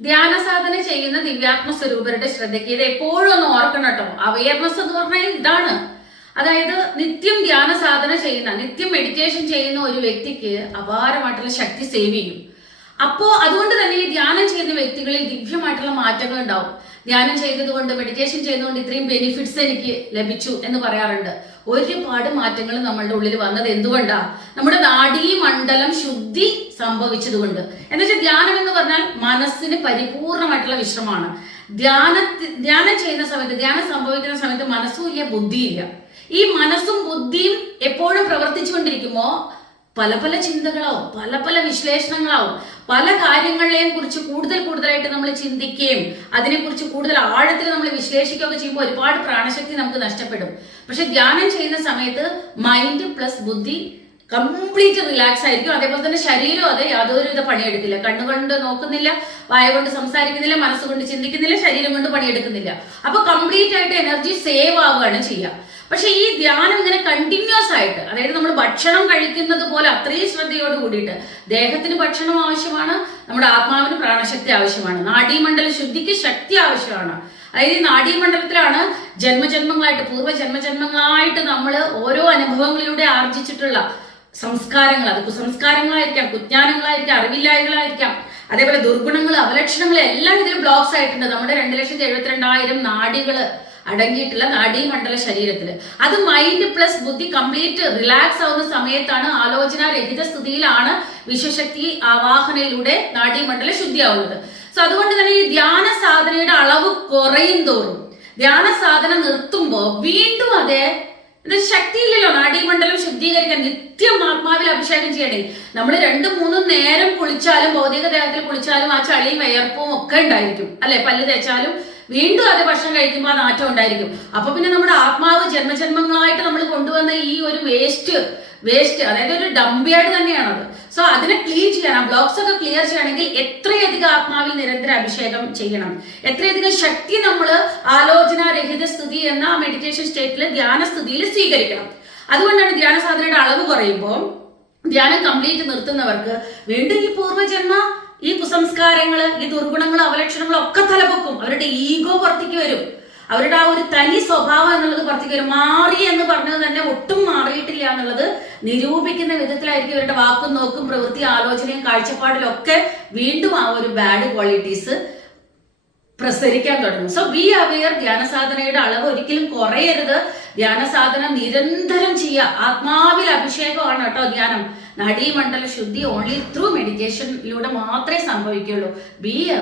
ധ്യാന സാധന ചെയ്യുന്ന ദിവ്യാത്മ സ്വരൂപരുടെ ശ്രദ്ധയ്ക്ക് ഇത് എപ്പോഴും ഒന്ന് ഓർക്കണം കേട്ടോ. അവയർനെസ് എന്ന് പറഞ്ഞാൽ ഇതാണ്. അതായത് നിത്യം ധ്യാന സാധന ചെയ്യുന്ന നിത്യം മെഡിറ്റേഷൻ ചെയ്യുന്ന ഒരു വ്യക്തിക്ക് അപാരമായിട്ടുള്ള ശക്തി സേവ് ചെയ്യും. അപ്പോ അതുകൊണ്ട് തന്നെ ഈ ധ്യാനം ചെയ്യുന്ന വ്യക്തികളിൽ ദിവ്യമായിട്ടുള്ള മാറ്റങ്ങൾ ഉണ്ടാവും. ധ്യാനം ചെയ്തതുകൊണ്ട് മെഡിറ്റേഷൻ ചെയ്തുകൊണ്ട് ഇത്രയും ബെനിഫിറ്റ്സ് എനിക്ക് ലഭിച്ചു എന്ന് പറയാറുണ്ട്. ഒരുപാട് മാറ്റങ്ങൾ നമ്മളുടെ ഉള്ളിൽ വന്നത് എന്തുകൊണ്ടാ? നമ്മുടെ നാഡീ മണ്ഡലം ശുദ്ധി സംഭവിച്ചതുകൊണ്ട്. എന്ന് വെച്ചാൽ ധ്യാനം എന്ന് പറഞ്ഞാൽ മനസ്സിന് പരിപൂർണമായിട്ടുള്ള വിശ്രമമാണ്. ധ്യാന ധ്യാനം ചെയ്യുന്ന സമയത്ത് ധ്യാനം സംഭവിക്കുന്ന സമയത്ത് മനസ്സും ഇല്ല ബുദ്ധിയില്ല. ഈ മനസ്സും ബുദ്ധിയും എപ്പോഴും പ്രവർത്തിച്ചുകൊണ്ടിരിക്കുമ്പോ പല പല ചിന്തകളാവും പല പല വിശ്ലേഷണങ്ങളാവും. പല കാര്യങ്ങളെയും കുറിച്ച് കൂടുതൽ കൂടുതലായിട്ട് നമ്മൾ ചിന്തിക്കുകയും അതിനെക്കുറിച്ച് കൂടുതൽ ആഴത്തിൽ നമ്മൾ വിശ്ലേഷിക്കുകയൊക്കെ ചെയ്യുമ്പോൾ ഒരുപാട് പ്രാണശക്തി നമുക്ക് നഷ്ടപ്പെടും. പക്ഷെ ധ്യാനം ചെയ്യുന്ന സമയത്ത് മൈൻഡ് പ്ലസ് ബുദ്ധി കംപ്ലീറ്റ് റിലാക്സ് ആയിരിക്കും. അതേപോലെ തന്നെ ശരീരം അതെ യാതൊരുവിധ പണിയെടുക്കില്ല. കണ്ണുകൊണ്ട് നോക്കുന്നില്ല വായ കൊണ്ട് സംസാരിക്കുന്നില്ല മനസ്സുകൊണ്ട് ചിന്തിക്കുന്നില്ല ശരീരം കൊണ്ട് പണിയെടുക്കുന്നില്ല. അപ്പൊ കംപ്ലീറ്റ് ആയിട്ട് എനർജി സേവ് ആവുകയാണ് ചെയ്യുക. പക്ഷെ ഈ ധ്യാനം ഇങ്ങനെ കണ്ടിന്യൂസ് ആയിട്ട് അതായത് നമ്മൾ ഭക്ഷണം കഴിക്കുന്നത് പോലെ അത്രയും ശ്രദ്ധയോട് കൂടിയിട്ട് ദേഹത്തിന് ഭക്ഷണം ആവശ്യമാണ് നമ്മുടെ ആത്മാവിന് പ്രാണശക്തി ആവശ്യമാണ് നാഡീമണ്ഡല ശുദ്ധിക്ക് ശക്തി ആവശ്യമാണ്. അതായത് ഈ നാഡീമണ്ഡലത്തിലാണ് ജന്മജന്മങ്ങളായിട്ട് പൂർവ ജന്മജന്മങ്ങളായിട്ട് നമ്മൾ ഓരോ അനുഭവങ്ങളിലൂടെ ആർജിച്ചിട്ടുള്ള സംസ്കാരങ്ങൾ. അത് കുസംസ്കാരങ്ങളായിരിക്കാം കുജ്ഞാനങ്ങളായിരിക്കാം അറിവില്ലായ്മകളായിരിക്കാം. അതേപോലെ ദുർഗുണങ്ങൾ അവലക്ഷണങ്ങൾ എല്ലാം ഇതിൽ ബ്ലോക്സ് ആയിട്ടുണ്ട്. നമ്മുടെ രണ്ട് ലക്ഷത്തി എഴുപത്തിരണ്ടായിരം നാഡികൾ അടങ്ങിയിട്ടുള്ള നാഡീമണ്ഡല ശരീരത്തിൽ അത് മൈൻഡ് പ്ലസ് ബുദ്ധി കംപ്ലീറ്റ് റിലാക്സ് ആവുന്ന സമയത്താണ് ആലോചന രഹിത സ്ഥിതിയിലാണ് വിശ്വശക്തി ആവാഹനയിലൂടെ നാഡീമണ്ഡല ശുദ്ധിയാവുന്നത്. സോ അതുകൊണ്ട് തന്നെ ഈ ധ്യാന സാധനയുടെ അളവ് കുറയും തോറും ധ്യാന സാധന നിർത്തുമ്പോൾ വീണ്ടും അതേ ശക്തിയില്ലല്ലോ നാഡീമണ്ഡലം ശുദ്ധീകരിക്കാൻ നിത്യം ആത്മാവിൽ അഭിഷേകം ചെയ്യണേ നമ്മൾ രണ്ടും മൂന്നും നേരം കുളിച്ചാലും ഭൗതിക ദേഹത്തിൽ കുളിച്ചാലും ആ ചളിയും വിയർപ്പും ഒക്കെ ഉണ്ടായിരിക്കും. അല്ലെ? പല്ല് തേച്ചാലും വീണ്ടും അതേ ഭക്ഷണം കഴിക്കുമ്പോൾ ആ നാറ്റം ഉണ്ടായിരിക്കും. അപ്പൊ പിന്നെ നമ്മുടെ ആത്മാവ് ജന്മജന്മങ്ങളായിട്ട് നമ്മൾ കൊണ്ടുവന്ന ഈ ഒരു വേസ്റ്റ് വേസ്റ്റ് അതായത് ഒരു ഡംബിയാട് തന്നെയാണത്. സോ അതിനെ ക്ലീൻ ചെയ്യണം ബ്ലോക്സ് ഒക്കെ ക്ലിയർ ചെയ്യണമെങ്കിൽ എത്രയധികം ആത്മാവിൽ നിരന്തര അഭിഷേകം ചെയ്യണം. എത്രയധികം ശക്തി നമ്മൾ ആലോചനാരഹിത സ്ഥിതി എന്ന മെഡിറ്റേഷൻ സ്റ്റേറ്റിൽ ധ്യാന സ്ഥിതിയിൽ സ്വീകരിക്കണം. അതുകൊണ്ടാണ് ധ്യാന സാധനയുടെ അളവ് കുറയുമ്പോൾ ധ്യാനം കംപ്ലീറ്റ് നിർത്തുന്നവർക്ക് വീണ്ടും ഈ പൂർവജന്മ ഈ കുസംസ്കാരങ്ങൾ ഈ ദുർഗുണങ്ങൾ അവലക്ഷണങ്ങളും ഒക്കെ തലപൊക്കും. അവരുടെ ഈഗോ പുറത്തേക്ക് വരും. അവരുടെ ആ ഒരു തനി സ്വഭാവം എന്നുള്ളത് പുറത്തേക്ക് വരും. മാറി എന്ന് പറഞ്ഞത് തന്നെ ഒട്ടും മാറിയിട്ടില്ല എന്നുള്ളത് നിരൂപിക്കുന്ന വിധത്തിലായിരിക്കും ഇവരുടെ വാക്കും നോക്കും പ്രവൃത്തി ആലോചനയും കാഴ്ചപ്പാടിലും ഒക്കെ വീണ്ടും ആ ഒരു ബാഡ് ക്വാളിറ്റീസ് പ്രസരിക്കാൻ തുടങ്ങും. സോ ബി അവെയർ ധ്യാന സാധനയുടെ അളവ് ഒരിക്കലും കുറയരുത്. ധ്യാന സാധന നിരന്തരം ചെയ്യുക. ആത്മാവിൽ അഭിഷേകമാണ് കേട്ടോ ധ്യാനം. നടീമണ്ഡല ശുദ്ധി ഓൺലി ത്രൂ മെഡിറ്റേഷനിലൂടെ മാത്രമേ സംഭവിക്കുള്ളൂ. ബി